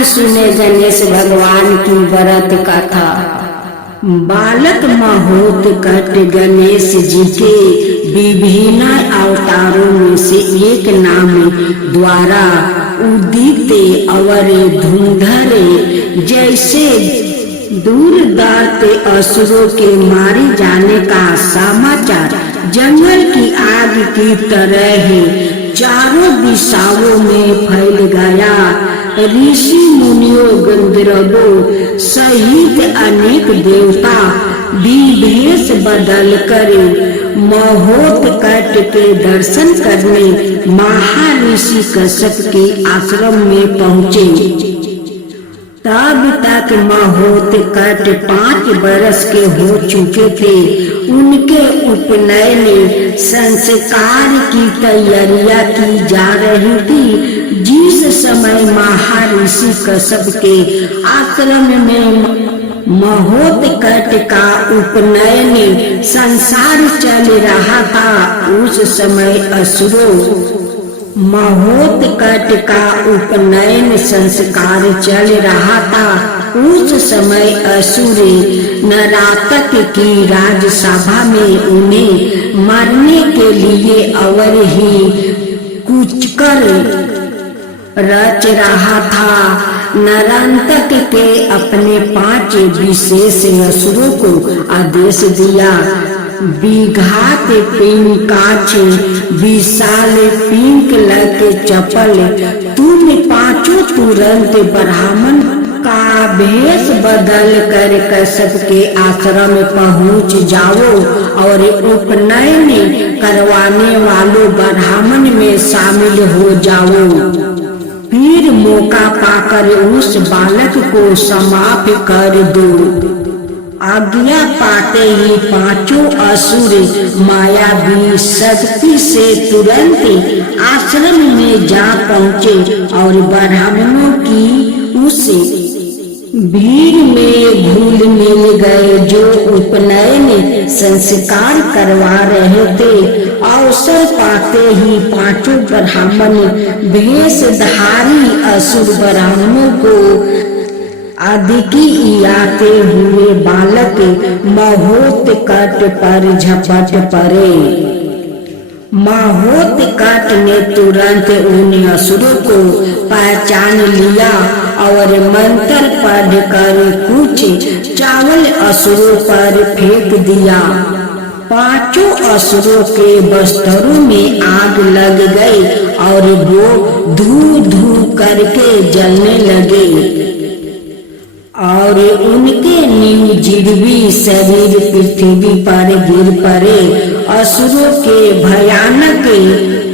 आज सुने गणेश भगवान की व्रत कथा। बालक महोत्कट गणेश जी के विभिन्न अवतारों में से एक नाम द्वारा उदित और धुंधरे जैसे दूरदार असुरों के मारे जाने का समाचार जंगल की आग की तरह चारों दिशाओं में फैल गया। ऋषि मुनियों गंधर्वों सहित अनेक देवता विभेष बदल कर महोत्कट के दर्शन करने महर्षि कश्यप के आश्रम में पहुँचे। तब तक महोत्कट 5 वर्ष के हो चुके थे। उनके उपनयन संस्कार की तैयारियां की जा रही थी। जिस समय महर्षि कश्यप के आश्रम में महोत्कट का उपनयन संसार चल रहा था, उस समय असुरों महोत्कट का उपनयन संस्कार चल रहा था। उस समय असुर नरातक की राजसभा में उन्हें मारने के लिए अवर ही कुचकर रच रहा था। नरातक के अपने 5 विशेष असुरों को आदेश दिया। विघात पिंकाक्ष विशाल पिंक लक चपल, तुम 5 तुरंत ब्राह्मण का भेष बदल कर कश्यप के आश्रम पहुँच जाओ और उपनयन करवाने वालों ब्राह्मण में शामिल हो जाओ। फिर मौका पाकर उस बालक को समाप्त कर दो। आज्ञा पाते ही 5 असुर मायावी शक्ति से तुरंत आश्रम में जा पहुँचे और ब्राह्मणों की उस भीड़ में घुल मिल गए जो उपनयन संस्कार करवा रहे थे। अवसर पाते ही 5 ब्राह्मण वेशधारी असुर ब्राह्मणों को आदिकी आते हुए बालक महोत्कट पर झपट पड़े। महोत्कट ने तुरंत उन असुरों को पहचान लिया और मंत्र पढ़कर कुछ चावल असुरों पर फेंक दिया। 5 असुरों के वस्त्रों में आग लग गई और वो धू धू करके जलने लगे और उनके निर्जीवी शरीर पृथ्वी पर गिर पड़े। असुरों के भयानक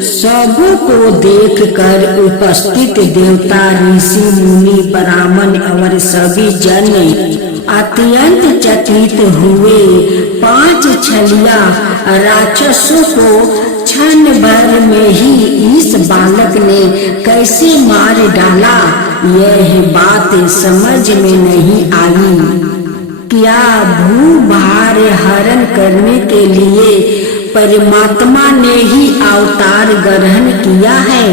शवों को देखकर उपस्थित देवता ऋषि मुनि ब्राह्मण और सभी जन अत्यंत चकित हुए। 5 छलिया राक्षसों को क्षण भर में ही इस बालक ने कैसे मार डाला, यह बात समझ में नहीं आई। क्या भूभार हरण करने के लिए परमात्मा ने ही अवतार ग्रहण किया है?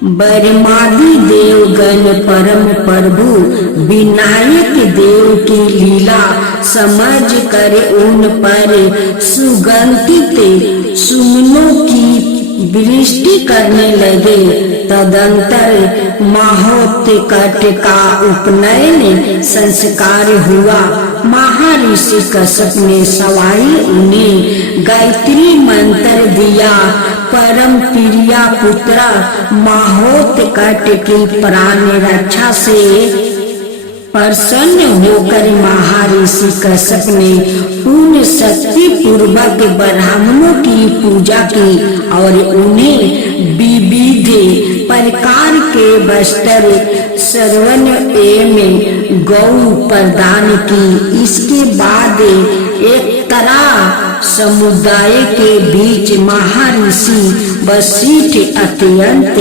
ब्रह्मादि देवगण परम प्रभु विनायक देव की लीला समझ कर उन पर सुगंधित सुमनों की वृष्टि करने लगे। तदंतर महोत्कट का उपनयन संस्कार हुआ। महर्षि कश्यप ने सवाई उन्हें गायत्री मंत्र दिया। परम प्रिया पुत्र महोत्कट की प्राण रक्षा से प्रसन्न होकर महर्षि कश्यप ने पूर्ण शक्ति पूर्वक ब्राह्मणों की पूजा की और उन्हें विविध प्रकार के वस्त्र श्रवण एवं गौ प्रदान की। इसके बाद एक तरह समुदाय के बीच महर्षि वशिष्ठ अत्यंत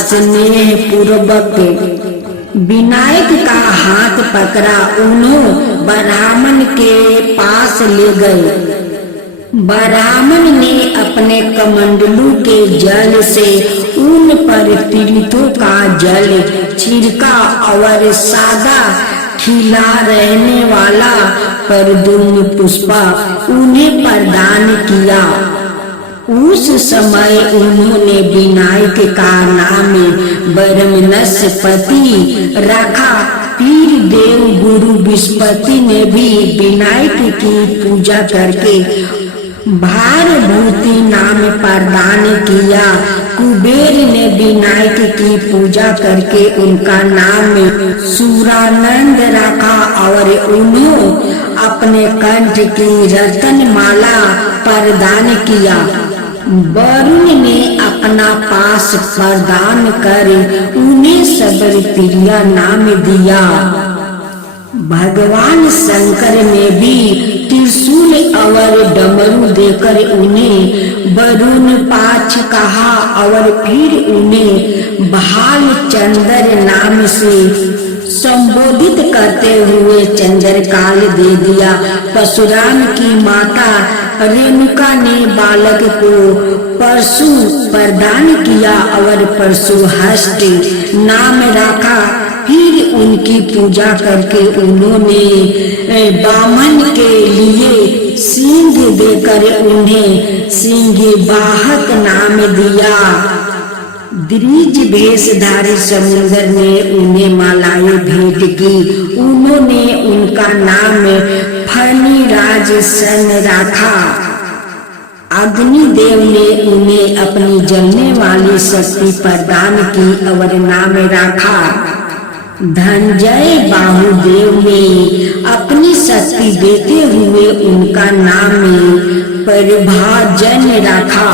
स्नेह पूर्वक विनायक का हाथ पकड़ा। उन्होंने ब्राह्मण के पास ले गए। ब्राह्मण ने अपने कमंडलू के जल से उन पर तीर्थों का जल छिड़का और सादा खिला रहने वाला परदुम्न पुष्पा उन्हें प्रदान किया। उस समय उन्होंने विनायक का नाम ब्रह्मणस्पति रखा। फिर देव गुरु बृहस्पति ने भी विनायक की पूजा करके भारभूति नाम प्रदान किया। कुबेर ने विनायक की पूजा करके उनका नाम सुरानंद रखा और उन्होंने अपने कंठ की रतन माला प्रदान किया। वरुण ने अपना पास प्रदान कर उन्हें सबल प्रिया नाम दिया। भगवान शंकर ने भी त्रिशूल और डमरू देकर उन्हें वरुण पाछ कहा और फिर उन्हें भालचंद्र नाम से संबोधित करते हुए चंद्रकाल दे दिया। परशुराम की माता रेणुका ने बालक को परशु प्रदान किया और परशुहस्त नाम रखा। फिर उनकी पूजा करके उन्होंने बामन के लिए सिंह देकर उन्हें सिंहवाहक नाम दिया। द्विज वेशधारी समुद्र ने उन्हें मालाएं भेंट की। उन्होंने उनका नाम फणिराज सन रखा। अग्निदेव ने उन्हें अपनी जलने वाली शक्ति प्रदान की और नाम रखा धनंजय। बाहुदेव ने अपनी शक्ति देते हुए उनका नाम परिभाजन रखा।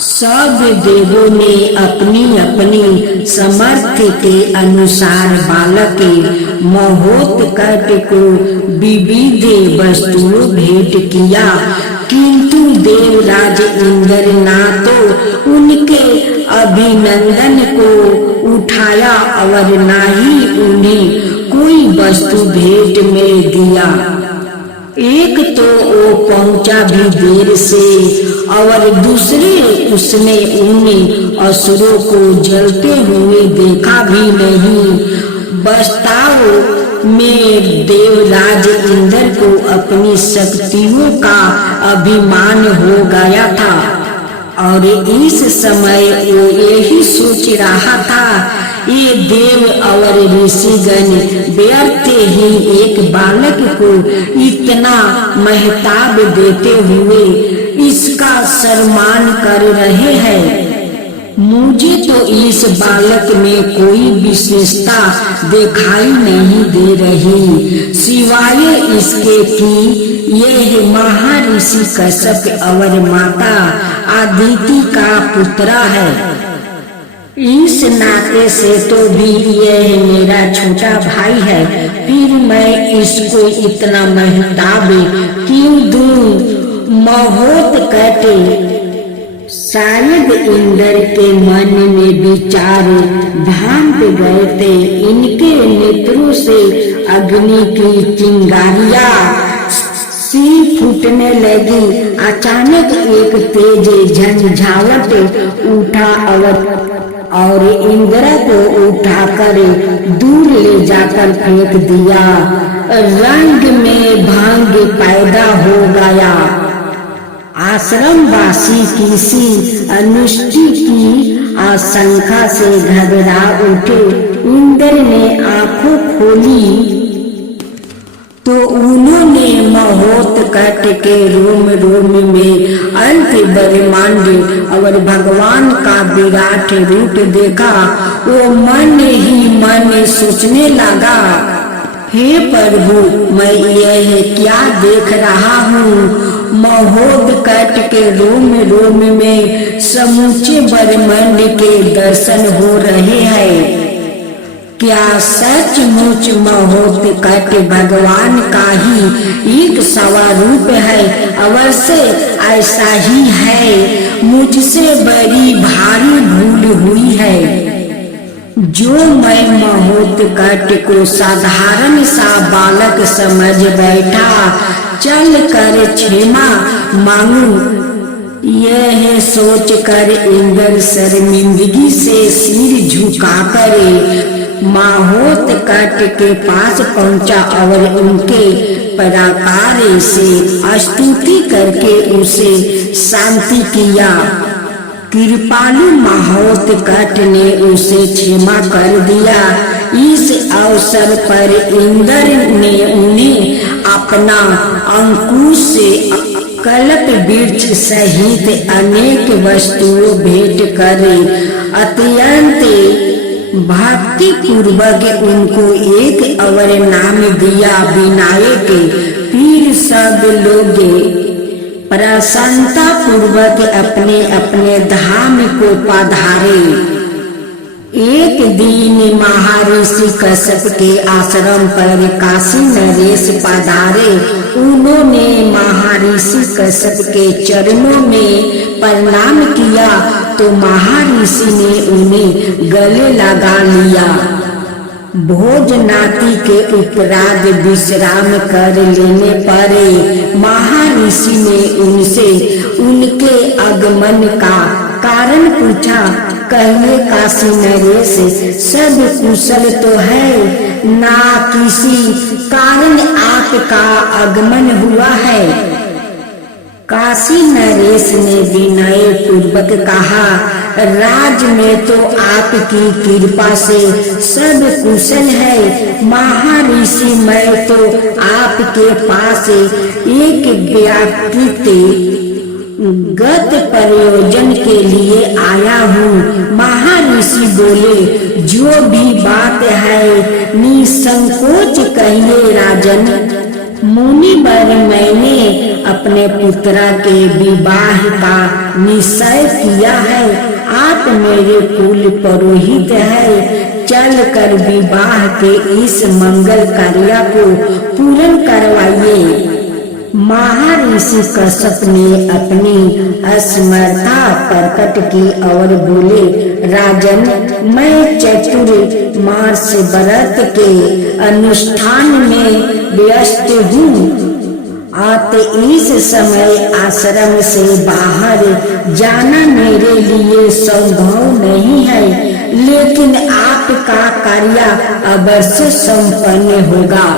सब देवों ने अपनी अपनी समर्थ के अनुसार बालक महोत्कट को विविध वस्तुओं भेंट किया, किंतु देवराज इंद्र ना तो उनके अभिनंदन को उठाया और ना ही उन्हें कोई वस्तु भेंट में दिया। एक तो वो पहुंचा भी देर से और दूसरे उसने उन्हें असुरों को जलते हुए देखा भी नहीं। वास्तव में देवराज इंद्र को अपनी शक्तियों का अभिमान हो गया था और इस समय वो यही सोच रहा था, ये देव और ऋषिगण व्यर्थ ही एक बालक को इतना महताब देते हुए इसका सम्मान कर रहे हैं। मुझे तो इस बालक में कोई विशेषता दिखाई नहीं दे रही, सिवाय इसके कि यह महर्षि कश्यप और माता अदिति का पुत्र है। इस नाते से तो भी यह मेरा छोटा भाई है, फिर मैं इसको इतना महताब क्यों दूं? महोत्कट शायद इंद्र के मन में विचार भांग गए थे। इनके नेत्रों से अग्नि की चिंगारियां सी फूटने लगी। अचानक एक तेज झंझावट उठा और इंद्र को उठाकर दूर ले जाकर फेंक दिया। रंग में भांग पैदा हो गया। आश्रमवासी किसी अनुष्टि की आशंका से घबरा उठे। इंद्र ने आंखों खोली तो उन्होंने महोत्कट के रोम रोम में अंत ब्रह्मांड और भगवान का विराट रूप देखा। वो मन ही मन सोचने लगा, हे प्रभु, मैं यह क्या देख रहा हूँ? महोत्कट के रोम रोम में समूचे ब्रह्मांड के दर्शन हो रहे हैं। क्या सचमुच महोत्कट भगवान का ही एक स्वरूप है? अवश्य ऐसा ही है। मुझसे बड़ी भारी भूल हुई है जो मैं महोत्कट को साधारण सा बालक समझ बैठा। चल कर क्षमा मांगू। यह यह सोचकर इंद्र शर्मिंदगी से सिर झुकाकर माहोत्कट के पास पहुंचा और उनके पराकार से स्तुति करके उसे शांति किया। कृपालु माहोत्कट ने उसे क्षमा कर दिया। इस अवसर पर इंद्र ने उन्हें अपना अंकुश से कल्प वृक्ष सहित अनेक वस्तुओं भेंट कर अत्यंत भक्ति पूर्वक उनको एक और नाम दिया विनायक। फिर सब लोग प्रसन्नता पूर्वक अपने अपने धाम को पधारे। एक दिन महर्षि कश्यप के आश्रम पर काशी नरेश पधारे। उन्होंने महर्षि कश्यप के चरणों में प्रणाम किया तो महर्षि ने उन्हें गले लगा लिया। भोजनादि के उपरांत विश्राम कर लेने पर महर्षि ने उनसे उनके आगमन का कारण पूछा। कहिए काशी नरेश, सब कुशल तो है ना? किसी कारण आपका आगमन हुआ है? काशी नरेश ने विनय पूर्वक कहा, राज में तो आपकी कृपा से सब कुशल है। महर्षि, मैं तो आपके पास एक व्यक्तिगत प्रयोजन के लिए आया हूँ। महर्षि बोले, जो भी बात है निसंकोच कहिए राजन। मुनिवर, मैंने अपने पुत्र के विवाह का निश्चय किया है। आप मेरे कुल पुरोहित है, चल कर विवाह के इस मंगल कार्य को पूर्ण करवाइए। महर्षि कश्यप ने अपनी असमर्था प्रकट की और बोले, राजन, मैं चतुर्मास व्रत के अनुष्ठान में व्यस्त हूँ। इस समय आश्रम से बाहर जाना मेरे लिए संभव नहीं है, लेकिन आपका कार्य अवश्य संपन्न होगा।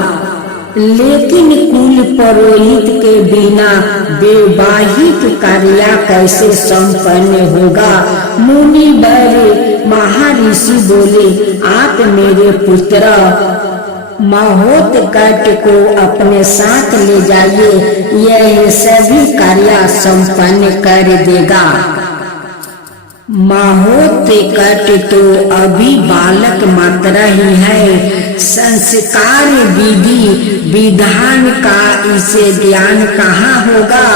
लेकिन कुल पुरोहित के बिना वैवाहिक कार्य कैसे संपन्न होगा? मुनिवर, महर्षि बोले, आप मेरे पुत्र माहोत्कट को अपने साथ ले जाइए, यह सभी कार्य संपन्न कर देगा। माहोत्कट तो अभी बालक मात्र ही है, संस्कार विधि विधान का इसे ज्ञान कहाँ होगा?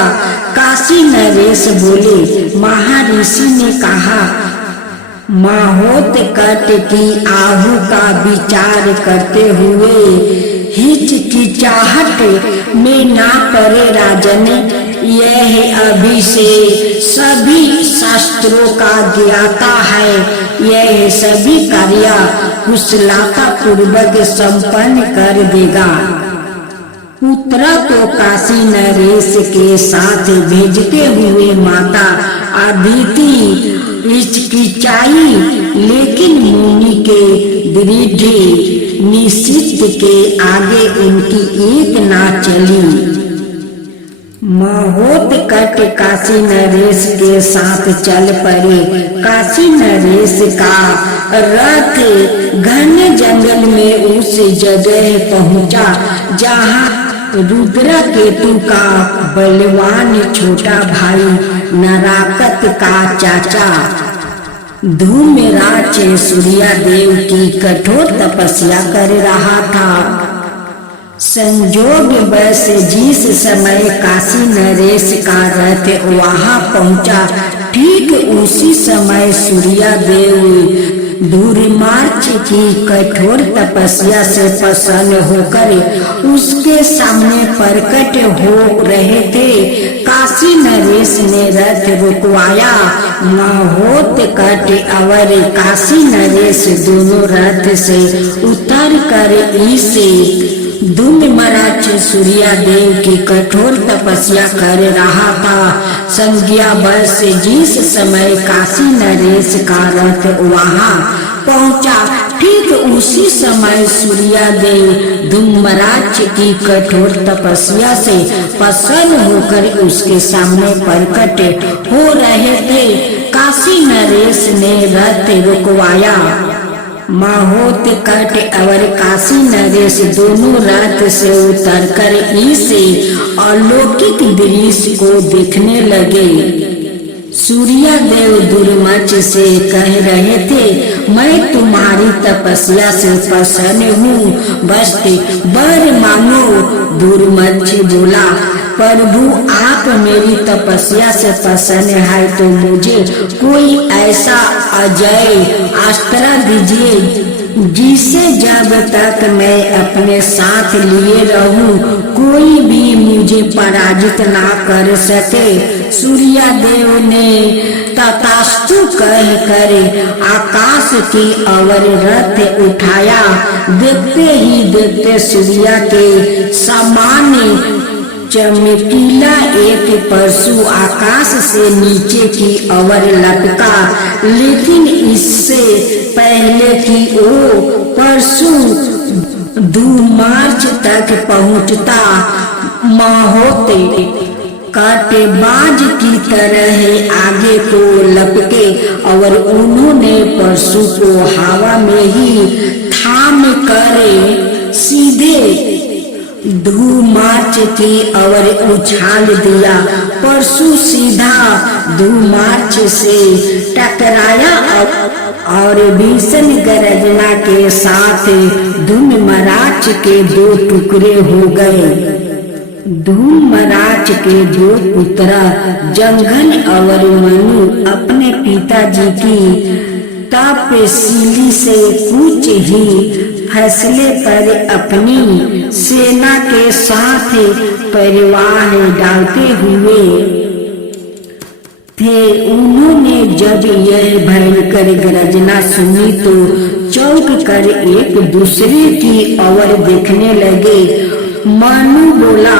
काशी नरेश बोले, महर्षि ने कहा, माहोत्कट की आहु का विचार करते हुए हिचकिचाहट में ना पड़े राजन। यह अभी से सभी शास्त्रों का ज्ञाता है, यह सभी कार्य कुशलता पूर्वक संपन्न कर देगा। पुत्र को काशी नरेश के साथ भेजते हुए माता अदिति हिचकिचाई, लेकिन मुनि के दृढ़ निश्चित के आगे उनकी एक ना चली। माहोत्कट काशी नरेश के साथ चल पड़े। काशी नरेश का रथ घने जंगल में उस जगह पहुंचा जहां रुद्रकेतु का बलवान छोटा भाई नराकत का चाचा धूम्रराज सूर्यदेव की कठोर तपस्या कर रहा था। संजोग बस जिस समय काशी नरेश का रथ वहां पहुंचा, ठीक उसी समय सूर्यदेव धूम्रराज की कठोर तपस्या से प्रसन्न होकर उसके सामने प्रकट हो रहे थे। काशी नरेश ने रथ रुकवाया। माहोत्कट और काशी नरेश दोनों रथ से उतर कर इस धूम्रराज सूर्या देव की कठोर तपस्या कर रहा था। संज्ञा बस से जिस समय काशी नरेश का रथ वहां पहुंचा, ठीक उसी समय सूर्या देव धूम्रराज की कठोर तपस्या से प्रसन्न होकर उसके सामने प्रकट हो रहे थे। काशी नरेश ने रथ रुकवाया। माहोत कट और काशी नरेश दोनों रथ से उतरकर इस अलौकिक दृश्य को देखने लगे। सूर्या देव दुर्मच से कह रहे थे, मैं तुम्हारी तपस्या से प्रसन्न हूँ, बस वर मांगो। दुर्मच बोला, प्रभु आप मेरी तपस्या से प्रसन्न है तो मुझे कोई ऐसा अजय अस्त्र दीजिए जिसे जब तक मैं अपने साथ लिए रहूं कोई भी मुझे पराजित ना कर सके। सूर्या देव ने तथास्तु कह कर आकाश की ओर रथ उठाया। देखते ही देखते सूर्या के सामान्य चमकीला एक परशु आकाश से नीचे की ओर लटका, लेकिन इससे पहले कि वो परशु धूमार्च तक पहुंचता, माहोते काटेबाज की तरह आगे को लपके और उन्होंने परशु को हवा में ही थाम कर सीधे धूमार्च की ओर उछाल दिया। परशु सीधा धूमार्च से टकराया और भीषण गर्जना के साथ धूम्रराज के दो टुकड़े हो गए। धूम्रराज के दो पुत्र जंघन और मनु अपने पिताजी की तपस्वी से कुछ ही फैसले पर अपनी सेना के साथ परिवार डालते हुए थे। उन्होंने जब यह भयंकर गर्जना सुनी तो चौंक कर एक दूसरे की ओर देखने लगे। मनु बोला,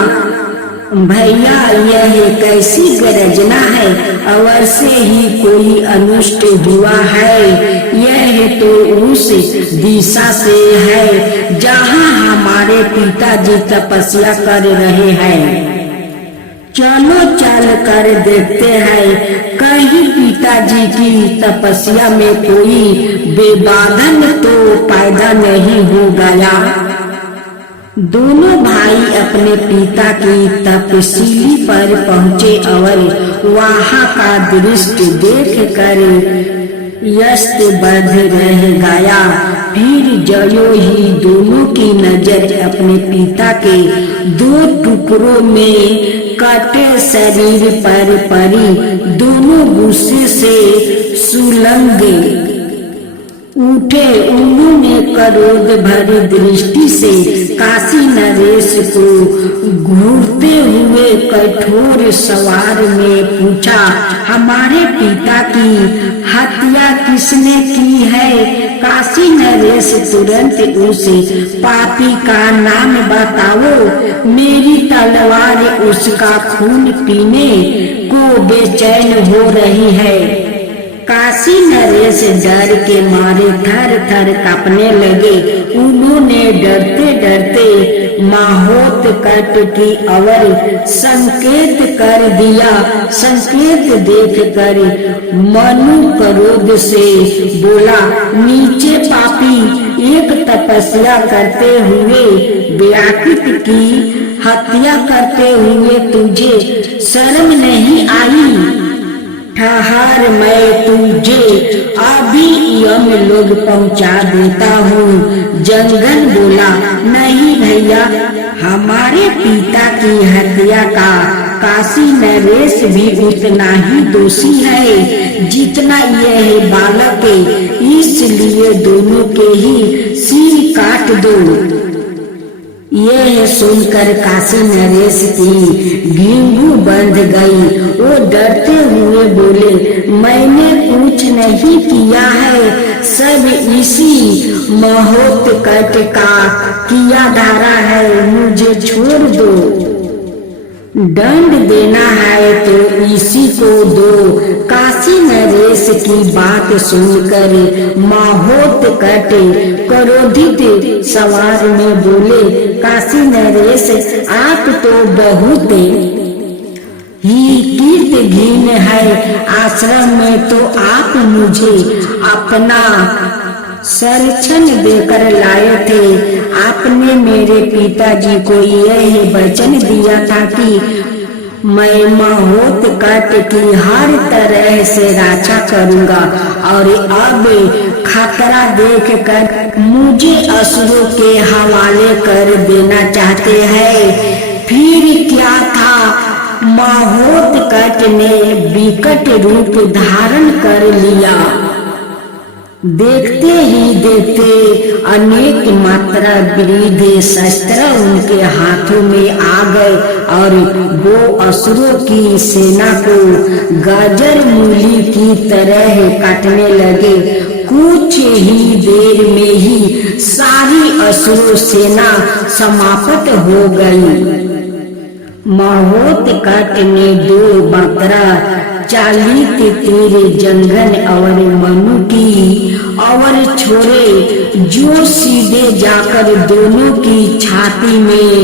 भैया यह कैसी गर्जना है, अवश्य ही कोई अनिष्ट हुआ है। यह तो उस दिशा से है जहाँ हमारे पिताजी तपस्या कर रहे हैं। चलो चल कर देखते हैं, कहीं पिताजी की तपस्या में कोई विवादन तो पैदा नहीं हो गया। दोनों भाई अपने पिता की तपस्या पर पहुँचे और वहाँ का दृश्य देख कर यष्टबद्ध रह गया। फिर ज्यों ही दोनों की नजर अपने पिता के दो टुकड़ों में कटे शरीर पर पड़ी, दोनों गुस्से से सुलग उठे। उन्होंने क्रोध भरी दृष्टि से काशी नरेश को घूरते हुए कठोर स्वर में पूछा, हमारे पिता की हत्या किसने की है? काशी नरेश तुरंत उस पापी का नाम बताओ, मेरी तलवार उसका खून पीने को बेचैन हो रही है। काशी नरेश डर के मारे थर थर कांपने लगे। उन्होंने डरते डरते माहोत कट की ओर संकेत कर दिया। संकेत देखकर मनु क्रोध से बोला, नीचे पापी, एक तपस्या करते हुए व्याकृत की हत्या करते हुए तुझे शर्म नहीं आई? ठहर, मैं तुझे अभी यम लोग पहुंचा देता हूँ। जंगल बोला, नहीं भैया, हमारे पिता की हत्या का काशी नरेश भी उतना ही दोषी है जितना यह बालक है, इसलिए दोनों के ही सिर काट दो। यह सुनकर काशी नरेश की गिंगू बंध गई। वो डरते हुए बोले, मैंने कुछ नहीं किया है, सब इसी महोत्कट का किया धारा है, मुझे छोड़ दो। दंड देना है तो इसी को दो। काशी नरेश की बात सुनकर महोत्कट क्रोधित सवार में बोले, काशी नरेश आप तो बहुत ही कीर्तहीन है। आश्रम में तो आप मुझे अपना संरक्षण देकर लाए थे। आपने मेरे पिताजी को यह वचन दिया था कि मैं महोत्कट की हर तरह से रक्षा करूंगा, और अब खतरा देखकर मुझे असुरों के हवाले कर देना चाहते हैं। फिर क्या था, महोत्कट ने विकट रूप धारण कर लिया। देखते ही देखते अनेक मात्रा वृद्ध शस्त्र उनके हाथों में आ गए और वो असुरों की सेना को गाजर मूली की तरह काटने लगे। कुछ ही देर में ही सारी असुर सेना समाप्त हो गई। महोत्कट ने 2 मात्रा चालित तीर जंगन और मनु की और छोड़े, जो सीधे जाकर दोनों की छाती में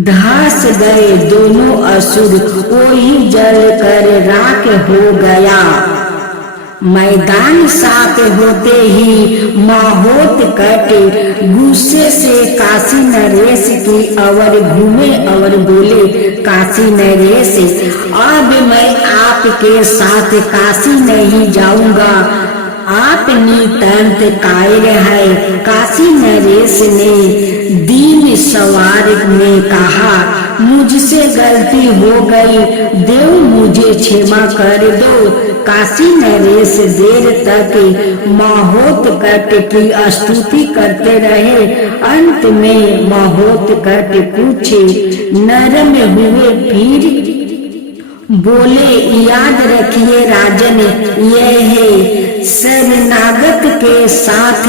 धंस गए। दोनों असुर वही जल कर राख हो गया। मैदान साफ होते ही महोत्कट गुस्से से काशी नरेश की ओर घूमे और बोले, काशी नरेश अब मैं आपके साथ काशी नहीं जाऊंगा, आप नितांत कायर है। काशी नरेश ने दीन सवार में कहा, मुझसे गलती हो गई, देव मुझे क्षमा कर दो। काशी नरेश देर तक महोत्कट की स्तुति करते रहे। अंत में महोत्कट कुछ नरम हुए, फिर बोले, याद रखिए राजन, यह शरणागत के साथ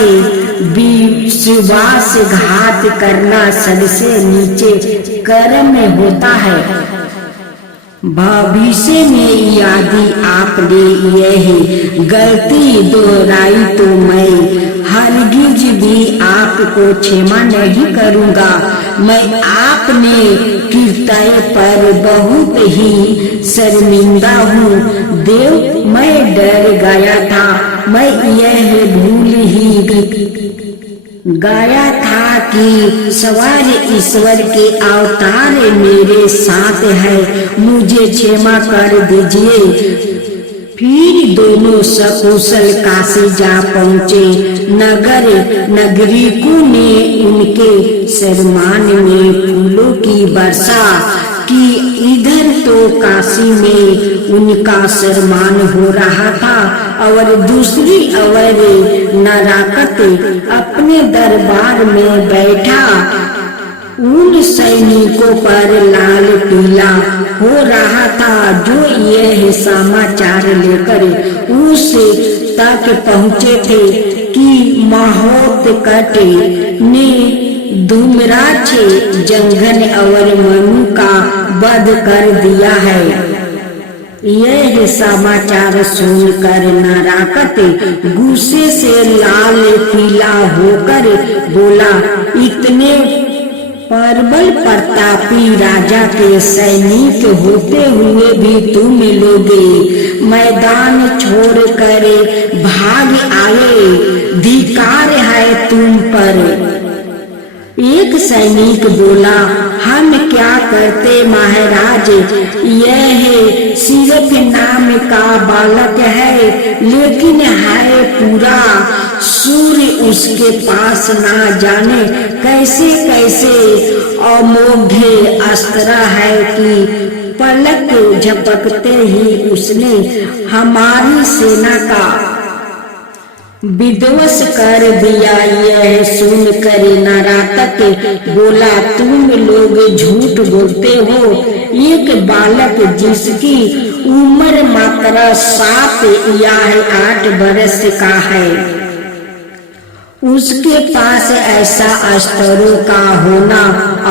विश्वासघात करना सबसे नीचे कर्म होता है। भविष्य में यदि आपने यह गलती दोहराई तो मैं हरगिज भी आपको क्षमा नहीं करूंगा। मैं आपने कीर्तय पर बहुत ही शर्मिंदा हूँ। देव, मैं डर गया था, मैं यह भूल ही गाया था कि सवार ईश्वर के अवतार मेरे साथ है, मुझे क्षमा कर दीजिए। फिर दोनों सकुशल काशी जा पहुँचे। नागरिकों ने उनके सम्मान में फूलों की वर्षा की। इधर तो काशी में उनका सम्मान हो रहा था और दूसरी ओर नराकत अपने दरबार में बैठा उन सैनिकों पर लाल पीला हो रहा था, जो यह समाचार लेकर उस तक पहुँचे थे कि महोत्कट ने धूम्राक्ष जंघन और मनु का वध कर दिया है। यह समाचार सुनकर नराकत गुस्से से लाल पीला होकर बोला, इतने प्रबल प्रतापी राजा के सैनिक होते हुए भी तुम लोगे मैदान छोड़कर भाग आए, धिक्कार है तुम पर। एक सैनिक बोला, हम क्या करते महाराज, यह सिर्फ नाम का बालक है, लेकिन है पूरा सूर्य उसके पास ना जाने कैसे कैसे अमोघ अस्त्र है कि पलक झपकते ही उसने हमारी सेना का विध्वंस कर दिया। यह सुनकर नराकत बोला, तुम लोग झूठ बोलते हो। एक बालक जिसकी उम्र मात्र 7 या 8 वर्ष का है, उसके पास ऐसा अस्त्रों का होना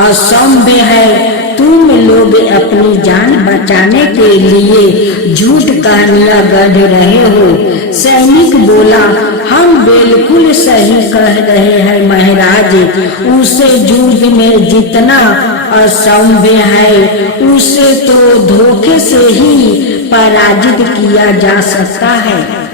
असंभव है। तुम लोग अपनी जान बचाने के लिए झूठ कहानियां गढ़ रहे हो। सैनिक बोला, हम बिल्कुल सही कह रहे हैं महाराज, उसे युद्ध में जीतना असंभव है, उसे तो धोखे से ही पराजित किया जा सकता है।